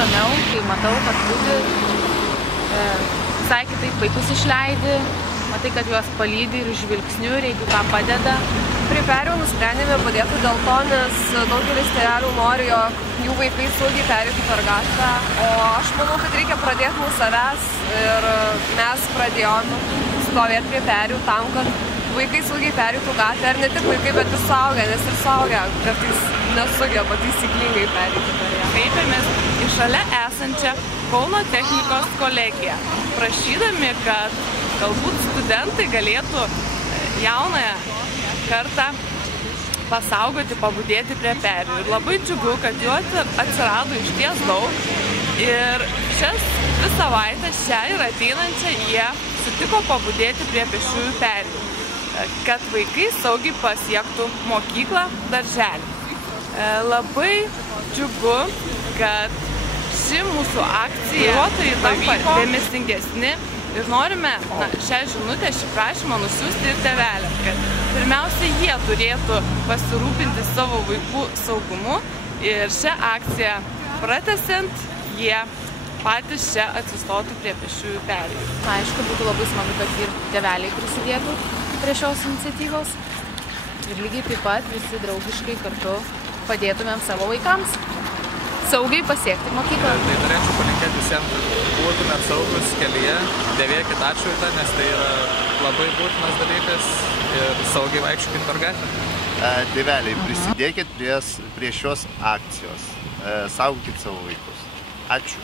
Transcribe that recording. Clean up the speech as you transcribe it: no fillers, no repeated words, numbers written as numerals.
įdomiau, kai matau, kad būti visai kitaip vaikus išleidi, matai, kad juos palydi ir žvilgsniu ir jeigu ką padeda. Prie perėjų nusprendėme padėti dėl to, nes daugelis tėvelių nori, jog jų vaikai saugiai pereitų per gatvę, o aš manau, kad reikia pradėti nuo savęs ir mes pradėjome stovėti prie perėjų tam, kad vaikai saugiai pereitų gatvę, ir ne tik vaikai, bet ir suaugę, nes ir suaugę kartais nesugeba taisyklingai pereiti per ją. Kreipėmės į šalia esančią Kauno technikos kolegiją, prašydami, kad galbūt studentai galėtų jaunąją kartą pasaugoti, pabudėti prie perėjų. Ir labai džiugu, kad jų atsirado išties daug. Ir šias 2 savaitės, šią ir ateinančią, jie sutiko pabudėti prie pėsčiųjų perėjų, kad vaikai saugiai pasiektų mokyklą, darželį. Labai džiugu, kad ši mūsų akcija tampa dėmesingesni. Ir norime šią žinutę, šį prašymą nusiųsti ir tėveliams, kad pirmiausia jie turėtų pasirūpinti savo vaikų saugumu ir šią akciją pratęsiant, jie patys čia atsistotų prie pėsčiųjų perėjų. Aišku, būtų labai smagu, kad ir tėveliai prisidėtų prie šios iniciatyvos ir lygiai taip pat visi draugiškai kartu padėtumėm savo vaikams saugiai pasiekti mokyklą. Tai norėčiau palinkėti visiems, kad būtumėt saugus kelyje, dėvėkit atšvaitą, nes tai yra labai būtinas dalykas ir saugiai vaikščiokit per gatvę. Tėveliai, prisidėkit prie šios akcijos, saugokit savo vaikus. Ačiū.